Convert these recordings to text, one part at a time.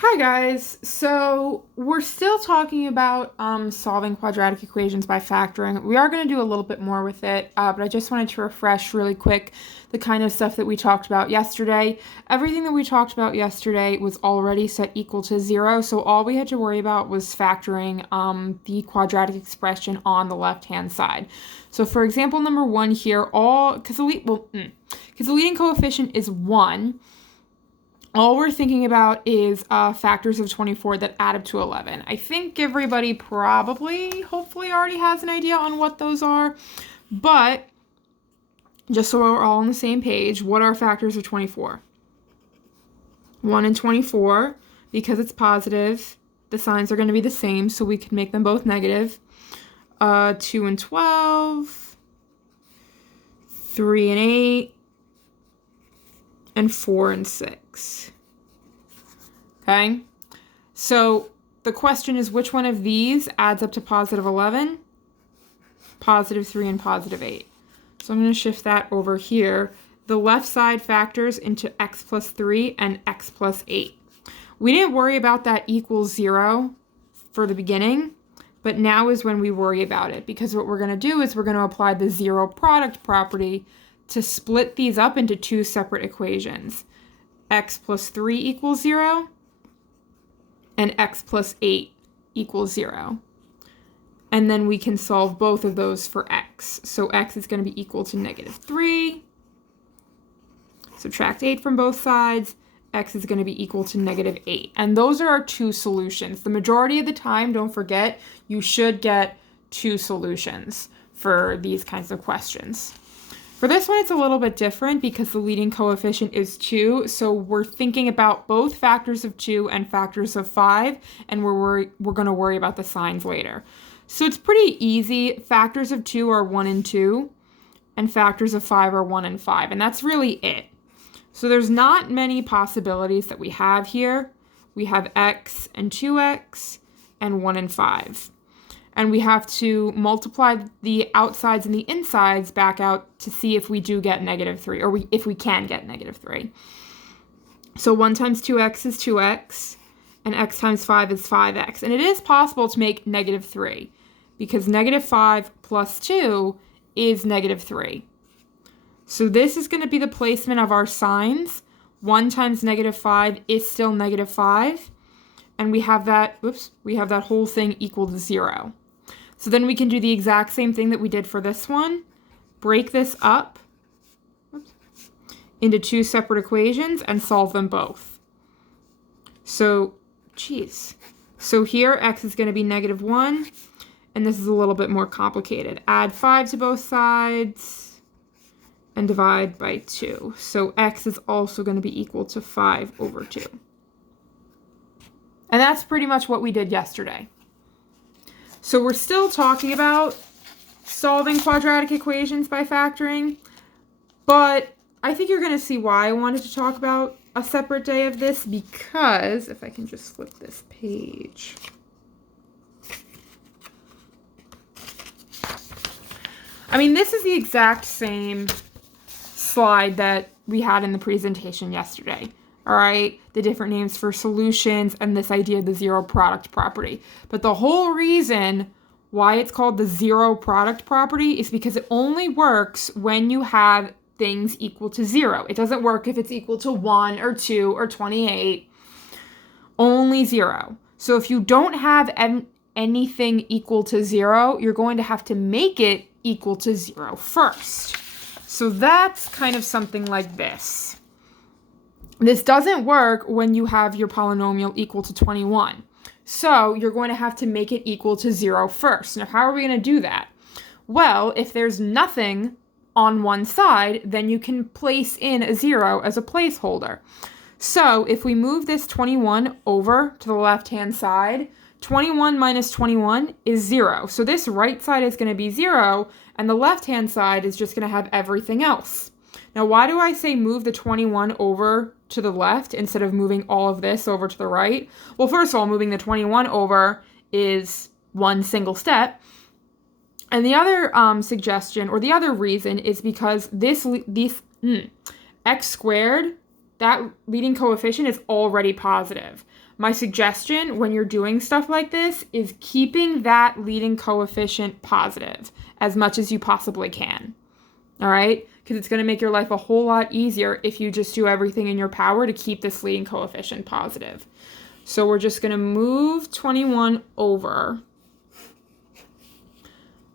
Hi guys, so we're still talking about solving quadratic equations by factoring. We are going to do a little bit more with it, but I just wanted to refresh really quick the kind of stuff that we talked about yesterday. Everything that we talked about yesterday was already set equal to 0, so all we had to worry about was factoring the quadratic expression on the left-hand side. So for example number 1 here, because the leading coefficient is 1, all we're thinking about is factors of 24 that add up to 11. I think everybody hopefully already has an idea on what those are, but just so we're all on the same page, what are factors of 24? 1 and 24, because it's positive, the signs are going to be the same, so we can make them both negative. 2 and 12, 3 and 8, and 4 and 6. Okay? So the question is, which one of these adds up to positive 11, positive 3, and positive 8? So I'm going to shift that over here. The left side factors into x plus 3 and x plus 8. We didn't worry about that equals 0 for the beginning, but now is when we worry about it, because what we're going to do is we're going to apply the zero product property to split these up into two separate equations. X plus 3 equals 0, and x plus 8 equals 0. And then we can solve both of those for x. So x is going to be equal to negative 3. Subtract 8 from both sides. X is going to be equal to negative 8. And those are our two solutions. The majority of the time, don't forget, you should get two solutions for these kinds of questions. For this one, it's a little bit different because the leading coefficient is 2, so we're thinking about both factors of 2 and factors of 5, and we're going to worry about the signs later. So it's pretty easy. Factors of 2 are 1 and 2, and factors of 5 are 1 and 5, and that's really it. So there's not many possibilities that we have here. We have x and 2x, and 1 and 5. And we have to multiply the outsides and the insides back out to see if we do get negative 3, or if we can get negative 3. So 1 times 2x is 2x, and x times 5 is 5x. And it is possible to make negative 3, because negative 5 plus 2 is negative 3. So this is going to be the placement of our signs. 1 times negative 5 is still negative 5. And we have that whole thing equal to 0. So then we can do the exact same thing that we did for this one. Break this up into two separate equations and solve them both. So here x is going to be negative 1, and this is a little bit more complicated. Add 5 to both sides and divide by 2. So x is also going to be equal to 5 over 2. And that's pretty much what we did yesterday. So we're still talking about solving quadratic equations by factoring, but I think you're going to see why I wanted to talk about a separate day of this, because if I can just flip this page. I mean, this is the exact same slide that we had in the presentation yesterday. All right, the different names for solutions and this idea of the zero product property. But the whole reason why it's called the zero product property is because it only works when you have things equal to 0. It doesn't work if it's equal to 1 or 2 or 28. Only 0. So if you don't have anything equal to 0, you're going to have to make it equal to 0 first. So that's kind of something like this. This doesn't work when you have your polynomial equal to 21. So you're going to have to make it equal to 0 first. Now, how are we going to do that? Well, if there's nothing on one side, then you can place in a 0 as a placeholder. So if we move this 21 over to the left-hand side, 21 minus 21 is 0. So this right side is going to be 0, and the left-hand side is just going to have everything else. Now, why do I say move the 21 over to the left instead of moving all of this over to the right? Well, first of all, moving the 21 over is one single step. And the other suggestion, or the other reason, is because x squared that leading coefficient is already positive. My suggestion when you're doing stuff like this is keeping that leading coefficient positive as much as you possibly can. All right? Because it's going to make your life a whole lot easier if you just do everything in your power to keep this leading coefficient positive. So we're just going to move 21 over.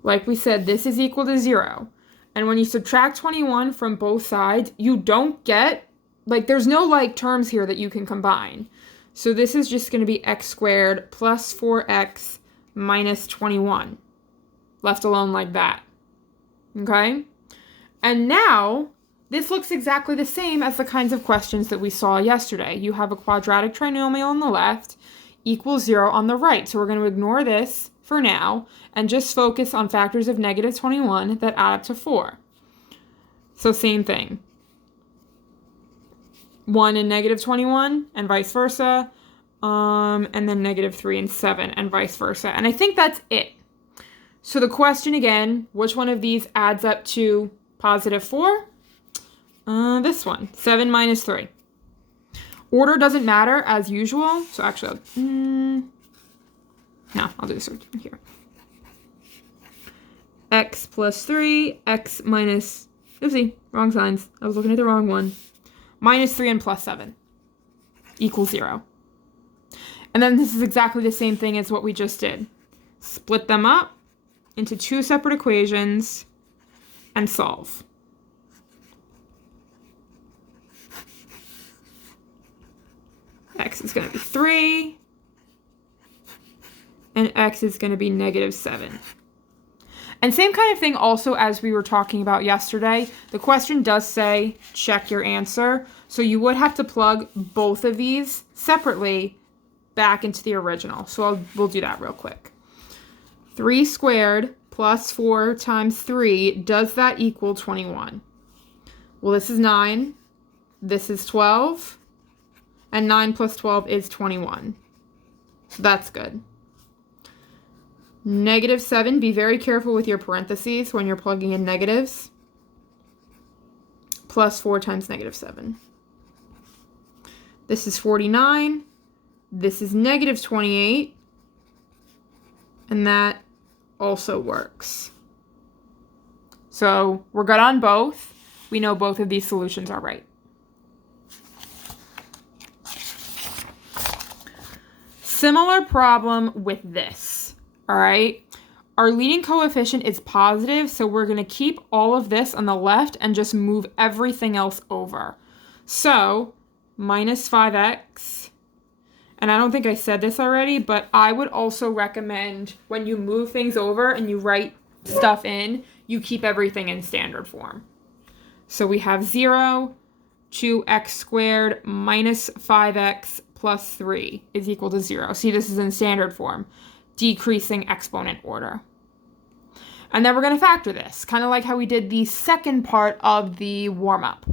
Like we said, this is equal to 0. And when you subtract 21 from both sides, you don't get, like, there's no like terms here that you can combine. So this is just going to be x squared plus 4x minus 21, left alone like that. Okay? And now, this looks exactly the same as the kinds of questions that we saw yesterday. You have a quadratic trinomial on the left equals 0 on the right. So we're going to ignore this for now and just focus on factors of negative 21 that add up to 4. So same thing. 1 and negative 21 and vice versa. And then negative 3 and 7 and vice versa. And I think that's it. So the question again, which one of these adds up to positive 4? This one, 7 minus 3. Order doesn't matter as usual. So actually, I'll do this here. X plus 3, x minus, oopsie, wrong signs. I was looking at the wrong one. Minus 3 and plus 7 equals 0. And then this is exactly the same thing as what we just did. Split them up into 2 separate equations and solve. X is going to be 3, and x is going to be negative 7. And same kind of thing also as we were talking about yesterday. The question does say check your answer. So you would have to plug both of these separately back into the original. So we'll do that real quick. 3 squared plus 4 times 3, does that equal 21? Well, this is 9. This is 12. And 9 plus 12 is 21. So that's good. Negative 7, be very careful with your parentheses when you're plugging in negatives. Plus 4 times negative 7. This is 49. This is negative 28. And that also works. So we're good on both. We know both of these solutions are right. Similar problem with this, all right? Our leading coefficient is positive, so we're going to keep all of this on the left and just move everything else over. So, minus 5x, and I don't think I said this already, but I would also recommend when you move things over and you write stuff in, you keep everything in standard form. So we have 0, 2x squared minus 5x plus 3 is equal to 0. See, this is in standard form, decreasing exponent order. And then we're going to factor this, kind of like how we did the second part of the warm-up.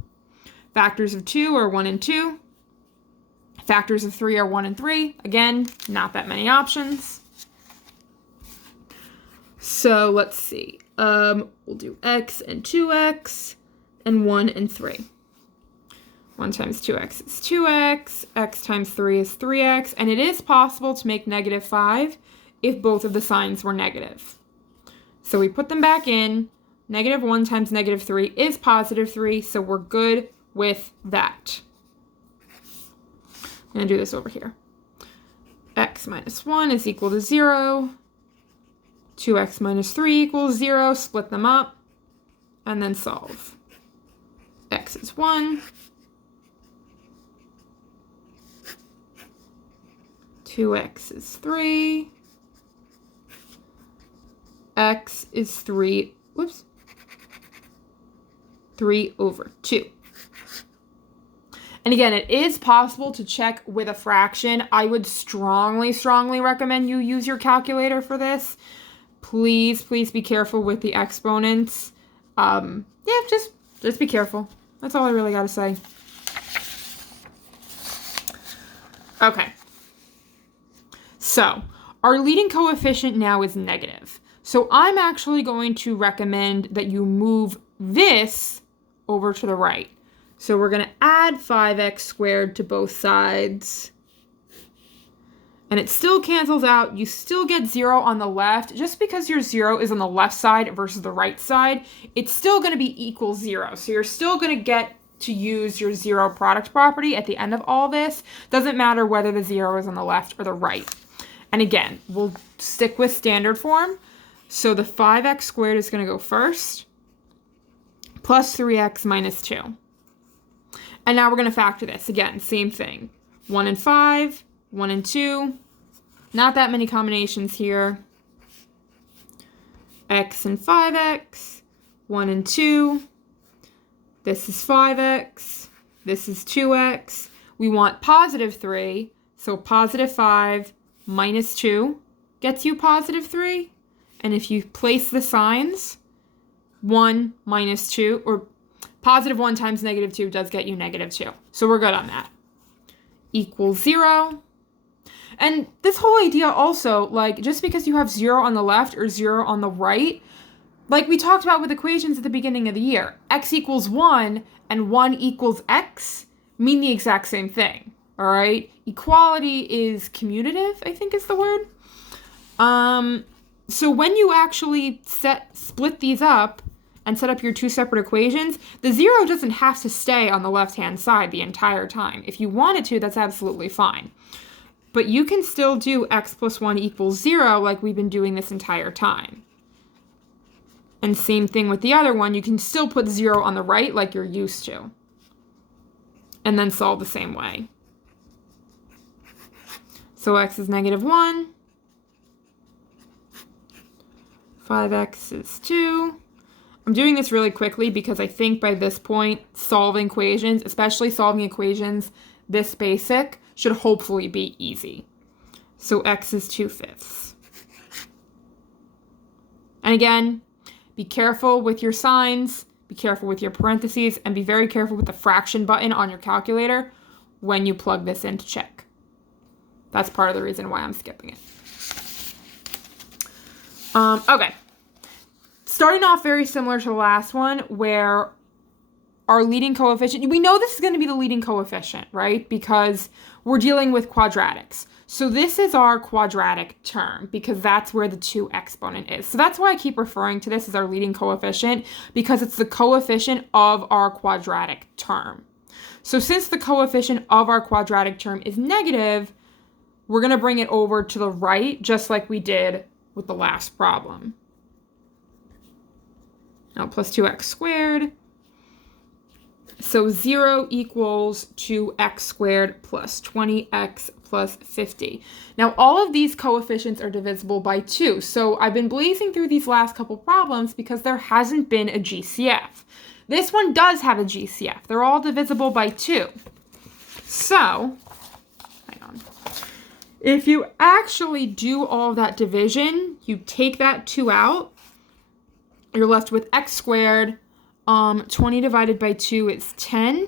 Factors of 2 are 1 and 2. Factors of 3 are 1 and 3. Again, not that many options. So let's see. We'll do x and 2x and 1 and 3. 1 times 2x is 2x, x times 3 is 3x, and it is possible to make negative 5 if both of the signs were negative. So we put them back in. Negative 1 times negative 3 is positive 3, so we're good with that. I'm going to do this over here. X minus 1 is equal to 0. 2x minus 3 equals 0. Split them up, and then solve. X is 1. 2x is 3. X is 3 over 2. And again, it is possible to check with a fraction. I would strongly recommend you use your calculator for this. Please be careful with the exponents. Just be careful. That's all I really got to say. Okay. So, our leading coefficient now is negative. So I'm actually going to recommend that you move this over to the right. So we're going to add 5x squared to both sides. And it still cancels out. You still get 0 on the left. Just because your 0 is on the left side versus the right side, it's still going to be equal 0. So you're still going to get to use your 0 product property at the end of all this. Doesn't matter whether the 0 is on the left or the right. And again, we'll stick with standard form. So the 5x squared is going to go first, plus 3x minus 2. And now we're going to factor this. Again, same thing. 1 and 5. 1 and 2, not that many combinations here. X and 5x, 1 and 2. This is 5x, this is 2x. We want positive 3, so positive 5 minus 2 gets you positive 3. And if you place the signs, 1 minus 2, or positive 1 times negative 2 does get you negative 2. So we're good on that. Equals 0. And this whole idea also, like, just because you have 0 on the left or 0 on the right, like we talked about with equations at the beginning of the year, x equals 1 and 1 equals x mean the exact same thing, all right? Equality is commutative, I think is the word. So when you actually split these up and set up your two separate equations, the 0 doesn't have to stay on the left-hand side the entire time. If you wanted to, that's absolutely fine. But you can still do x plus 1 equals 0 like we've been doing this entire time. And same thing with the other one. You can still put 0 on the right like you're used to. And then solve the same way. So x is negative 1. 5x is 2. I'm doing this really quickly because I think by this point, solving equations, especially solving equations this basic, should hopefully be easy. So x is 2/5. And again, be careful with your signs, be careful with your parentheses, and be very careful with the fraction button on your calculator when you plug this in to check. That's part of the reason why I'm skipping it. Okay. Starting off very similar to the last one, where our leading coefficient, we know this is going to be the leading coefficient, right? Because we're dealing with quadratics. So this is our quadratic term because that's where the 2 exponent is. So that's why I keep referring to this as our leading coefficient, because it's the coefficient of our quadratic term. So since the coefficient of our quadratic term is negative, we're going to bring it over to the right, just like we did with the last problem. Now plus 2x squared. So 0 equals 2x squared plus 20x plus 50. Now, all of these coefficients are divisible by 2. So I've been blazing through these last couple problems because there hasn't been a GCF. This one does have a GCF. They're all divisible by 2. So, hang on. If you actually do all of that division, you take that 2 out, you're left with x squared. 20 divided by 2 is 10,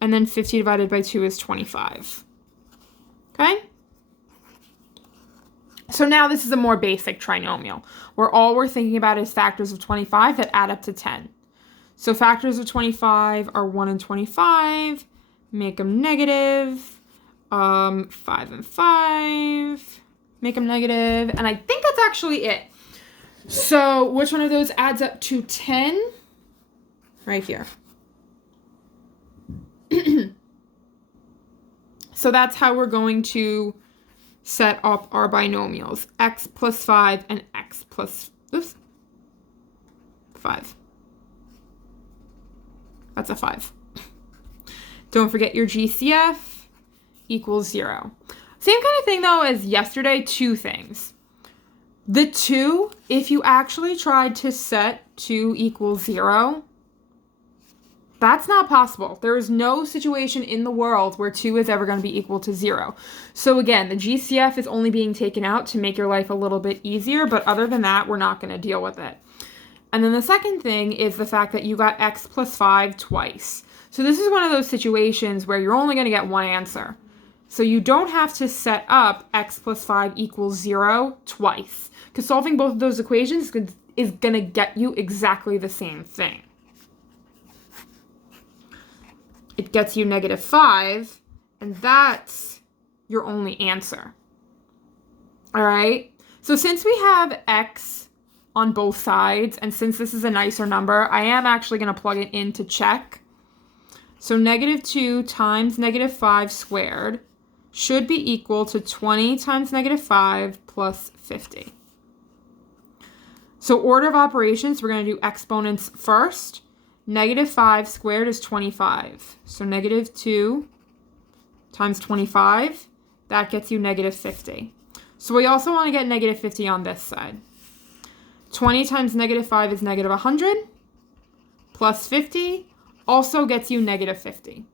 and then 50 divided by 2 is 25. Okay? So now this is a more basic trinomial, where all we're thinking about is factors of 25 that add up to 10. So factors of 25 are 1 and 25, make them negative, 5 and 5, make them negative, and I think that's actually it. So which one of those adds up to 10? Right here. So that's how we're going to set up our binomials. X plus 5 and x plus 5. That's a 5. Don't forget your GCF equals 0. Same kind of thing though as yesterday, 2 things. The 2, if you actually tried to set 2 equals 0, that's not possible. There is no situation in the world where 2 is ever going to be equal to 0. So again, the GCF is only being taken out to make your life a little bit easier, but other than that, we're not going to deal with it. And then the second thing is the fact that you got x plus 5 twice. So this is one of those situations where you're only going to get one answer. So you don't have to set up x plus 5 equals 0 twice, because solving both of those equations is going to get you exactly the same thing. it gets you negative 5, and that's your only answer. All right? So since we have x on both sides, and since this is a nicer number, I am actually going to plug it in to check. So negative 2 times negative 5 squared should be equal to 20 times negative 5 plus 50. So order of operations, we're going to do exponents first. Negative 5 squared is 25. So negative 2 times 25, that gets you negative 50. So we also want to get negative 50 on this side. 20 times negative 5 is negative 100, plus 50 also gets you negative 50.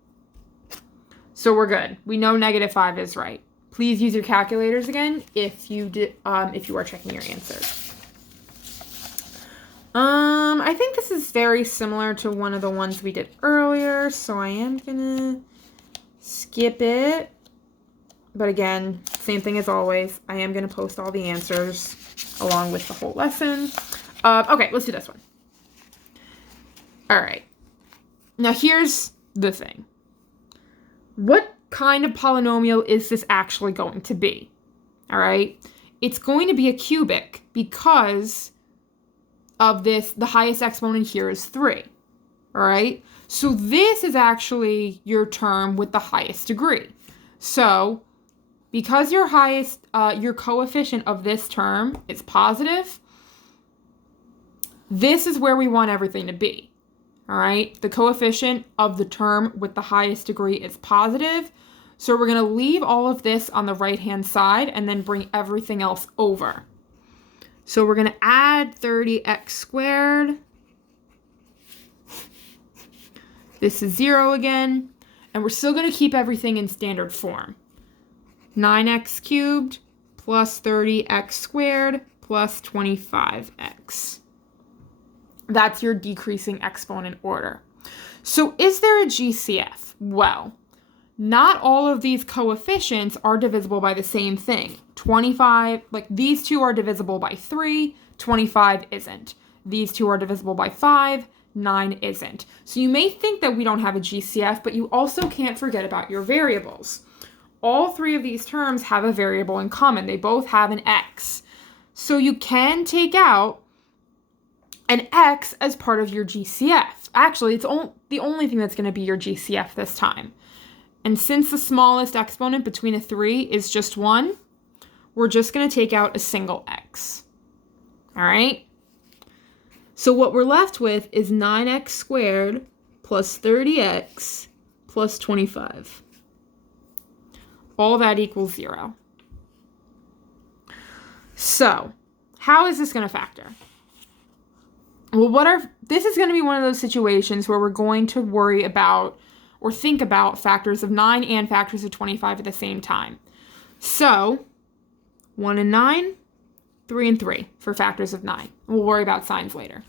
So we're good. We know negative 5 is right. Please use your calculators again if you are checking your answers. I think this is very similar to one of the ones we did earlier, so I am gonna skip it. But again, same thing as always. I am gonna post all the answers along with the whole lesson. Okay, let's do this one. All right. Now here's the thing. What kind of polynomial is this actually going to be? All right. It's going to be a cubic because of this, the highest exponent here is 3, all right? So this is actually your term with the highest degree. So because your coefficient of this term is positive, this is where we want everything to be, all right? The coefficient of the term with the highest degree is positive. So we're gonna leave all of this on the right-hand side and then bring everything else over. So we're going to add 30x squared. This is 0 again. And we're still going to keep everything in standard form. 9x cubed plus 30x squared plus 25x. That's your decreasing exponent order. So is there a GCF? Well, not all of these coefficients are divisible by the same thing. 25, like these two are divisible by 3, 25 isn't. These two are divisible by 5, 9 isn't. So you may think that we don't have a GCF, but you also can't forget about your variables. All three of these terms have a variable in common. They both have an x. So you can take out an x as part of your GCF. Actually, it's the only thing that's going to be your GCF this time. And since the smallest exponent between a 3 is just 1, we're just going to take out a single x. All right? So what we're left with is 9x squared plus 30x plus 25. All that equals 0. So how is this going to factor? Well, this is going to be one of those situations where we're going to worry about or think about factors of 9 and factors of 25 at the same time. So 1 and 9, 3 and 3 for factors of 9. We'll worry about signs later.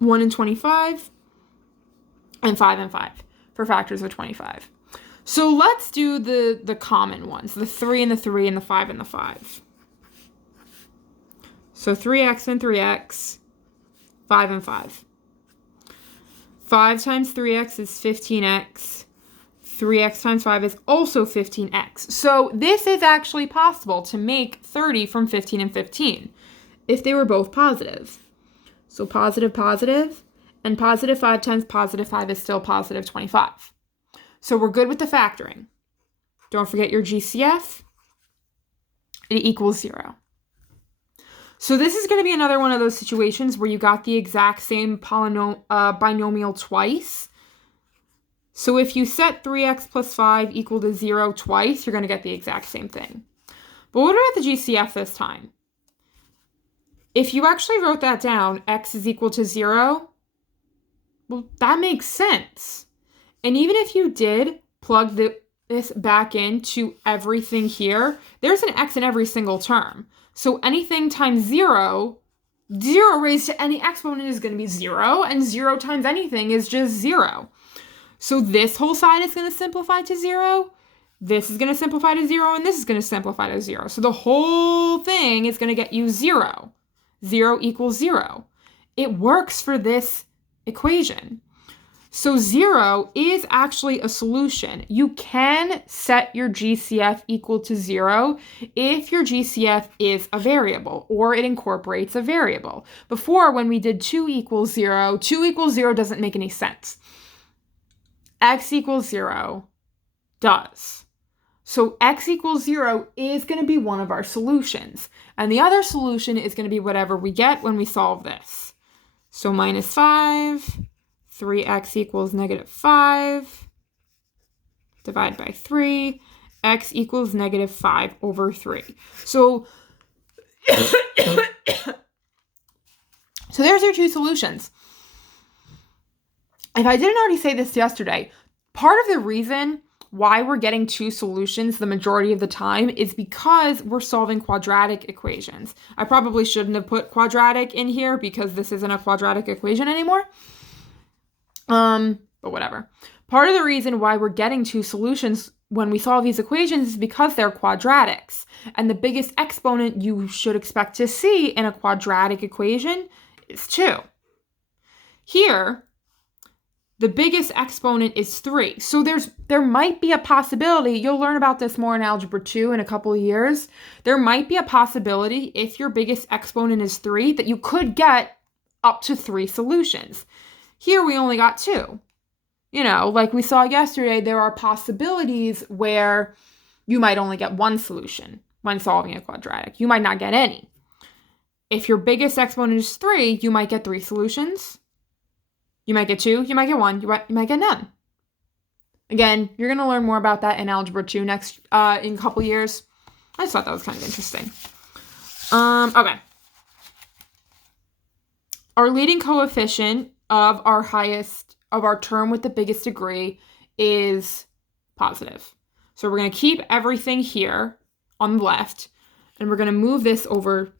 1 and 25, and 5 and 5 for factors of 25. So let's do the common ones, the 3 and the 3 and the 5 and the 5. So 3x and 3x, 5 and 5. 5 times 3x is 15x. 3x times 5 is also 15x. So this is actually possible to make 30 from 15 and 15 if they were both positive. So positive, positive, and positive 5 times positive 5 is still positive 25. So we're good with the factoring. Don't forget your GCF. It equals 0. So this is going to be another one of those situations where you got the exact same binomial twice. So if you set 3x plus 5 equal to 0 twice, you're going to get the exact same thing. But what about the GCF this time? If you actually wrote that down, x is equal to 0, well, that makes sense. And even if you did plug this back into everything here, there's an x in every single term. So anything times 0, 0 raised to any exponent is going to be 0, and 0 times anything is just 0. So this whole side is going to simplify to 0, this is going to simplify to 0, and this is going to simplify to 0. So the whole thing is going to get you 0. 0 equals 0. It works for this equation. So 0 is actually a solution. You can set your GCF equal to 0 if your GCF is a variable or it incorporates a variable. Before, when we did 2 equals 0, 2 equals 0 doesn't make any sense. X equals 0 does. So x equals 0 is going to be one of our solutions. And the other solution is going to be whatever we get when we solve this. So minus 5, 3x equals negative 5, divide by 3, x equals negative 5 over 3. So, so there's your two solutions. If I didn't already say this yesterday, part of the reason why we're getting two solutions the majority of the time is because we're solving quadratic equations. I probably shouldn't have put quadratic in here because this isn't a quadratic equation anymore. But whatever. Part of the reason why we're getting two solutions when we solve these equations is because they're quadratics. And the biggest exponent you should expect to see in a quadratic equation is 2. Here, the biggest exponent is 3. So there might be a possibility, you'll learn about this more in Algebra 2 in a couple of years, there might be a possibility if your biggest exponent is 3 that you could get up to 3 solutions. Here we only got 2. You know, like we saw yesterday, there are possibilities where you might only get 1 solution when solving a quadratic. You might not get any. If your biggest exponent is 3, you might get 3 solutions. You might get 2, you might get 1, you might get none. Again, you're going to learn more about that in Algebra 2 next in a couple years. I just thought that was kind of interesting. Okay. Our leading coefficient of our term with the biggest degree is positive. So we're going to keep everything here on the left, and we're going to move this over.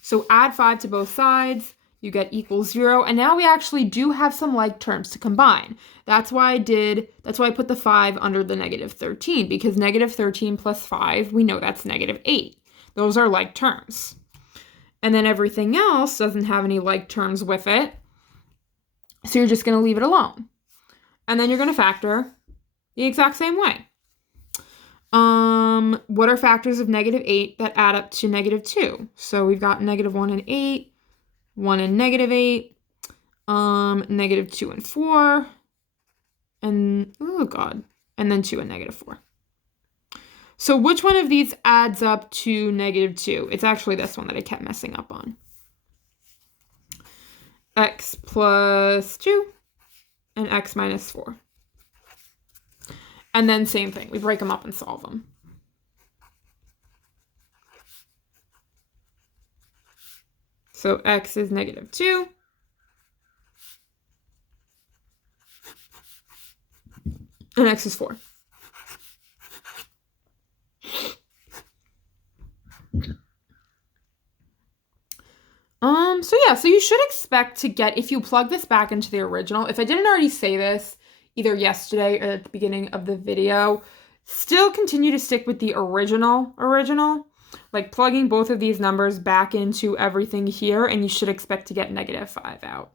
So add 5 to both sides. You get equals 0, and now we actually do have some like terms to combine. That's why I put the 5 under the negative 13, because negative 13 plus 5, we know that's negative 8. Those are like terms. And then everything else doesn't have any like terms with it, so you're just going to leave it alone. And then you're going to factor the exact same way. What are factors of negative 8 that add up to negative 2? So we've got negative 1 and 8, 1 and negative 8, negative 2 and 4, and, and then 2 and negative 4. So which one of these adds up to negative 2? It's actually this one that I kept messing up on. X plus 2 and x minus 4. And then same thing, we break them up and solve them. So x is negative 2. And x is 4. So you should expect to get, if you plug this back into the original, if I didn't already say this either yesterday or at the beginning of the video, still continue to stick with the original, like plugging both of these numbers back into everything here, and you should expect to get negative 5 out.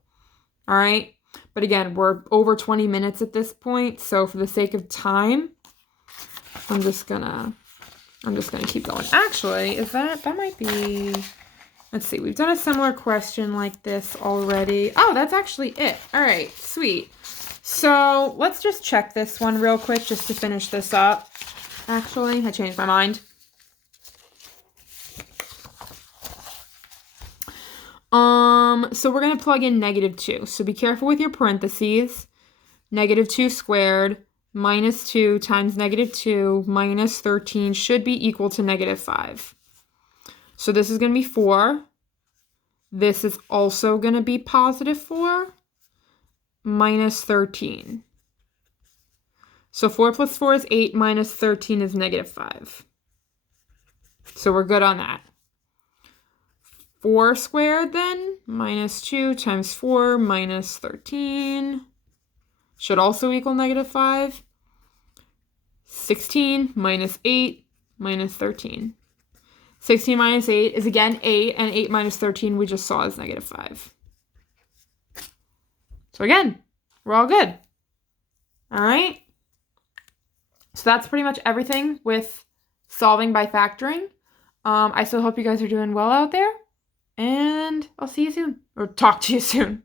All right. But again, we're over 20 minutes at this point. So for the sake of time, I'm just gonna keep going. Actually, that might be, let's see, we've done a similar question like this already. Oh, that's actually it. All right, sweet. So let's just check this one real quick just to finish this up. Actually, I changed my mind. So we're going to plug in negative 2. So be careful with your parentheses. Negative 2 squared minus 2 times negative 2 minus 13 should be equal to negative 5. So this is going to be 4. This is also going to be positive 4 minus 13. So 4 plus 4 is 8 minus 13 is negative 5. So we're good on that. 4 squared then, minus 2 times 4 minus 13 should also equal negative 5. 16 minus 8 minus 13. 16 minus 8 is again 8, and 8 minus 13 we just saw is negative 5. So again, we're all good. All right. So that's pretty much everything with solving by factoring. I still hope you guys are doing well out there. And I'll see you soon. Or talk to you soon.